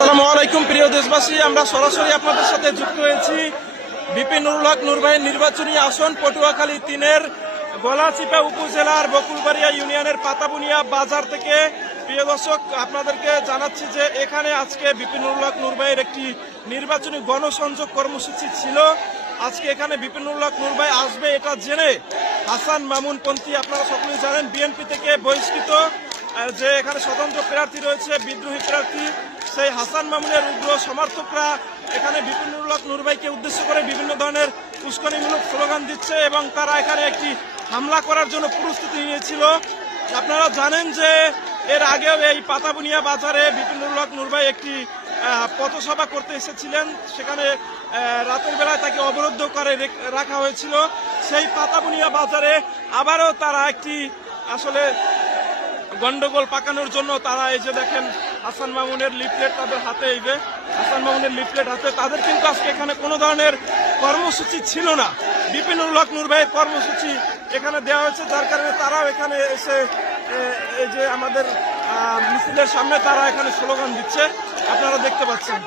আসসালামু আলাইকুম প্রিয় দেশবাসী, আমরা সরাসরি আপনাদের সাথে যুক্ত হয়েছি ভিপি নুরুল হক নূর ভাইয়ের নির্বাচনী আসন পটুয়াখালী ৩-এর গলাচিপা উপজেলার বকুলবাড়িয়া ইউনিয়নের পাতাবুনিয়া বাজার থেকে। প্রিয় দর্শক, আপনাদেরকে জানাচ্ছি যে এখানে আজকে ভিপি নুরুল হক নূর ভাইয়ের একটি নির্বাচনী গণসংযোগ কর্মসূচি ছিল। আজকে এখানে ভিপি নুরুল হক নূর ভাই আসবে এটা জেনে হাসান মামুন পন্থী, আপনারা সকলেই জানেন, বিএনপি থেকে বহিষ্কৃত যে এখানে স্বতন্ত্র প্রার্থী রয়েছে, বিদ্রোহী প্রার্থী, সেই হাসান মামুনের উগ্র সমর্থকরা এখানে ভিপি নুরুল হক নূর ভাইকে উদ্দেশ্য করে বিভিন্ন ধরনের উস্কানিমূলক স্লোগান দিচ্ছে এবং তারা এখানে একটি হামলা করার জন্য প্রস্তুতি নিয়েছিল। আপনারা জানেন যে এর আগেও এই পাতাবুনিয়া বাজারে ভিপি নুরুল হক নূর ভাই একটি পথসভা করতে এসেছিলেন, সেখানে রাতের বেলায় তাকে অবরুদ্ধ করে রাখা হয়েছিল। সেই পাতাবুনিয়া বাজারে আবারও তারা একটি আসলে গন্ডগোল পাকানোর জন্য তারা এই যে দেখেন হাসান মামুনের লিফলেট তাদের হাতে, এই যে হাসান মামুনের লিফলেট হাতে, তাদের কিন্তু আজকে এখানে কোনো ধরনের কর্মসূচি ছিল না। ভিপি নুরুল হক নূর ভাইয়ের কর্মসূচি এখানে দেওয়া হয়েছে, যার কারণে তারাও এখানে এসে এই যে আমাদের মিছিলের সামনে তারা এখানে স্লোগান দিচ্ছে, আপনারা দেখতে পাচ্ছেন।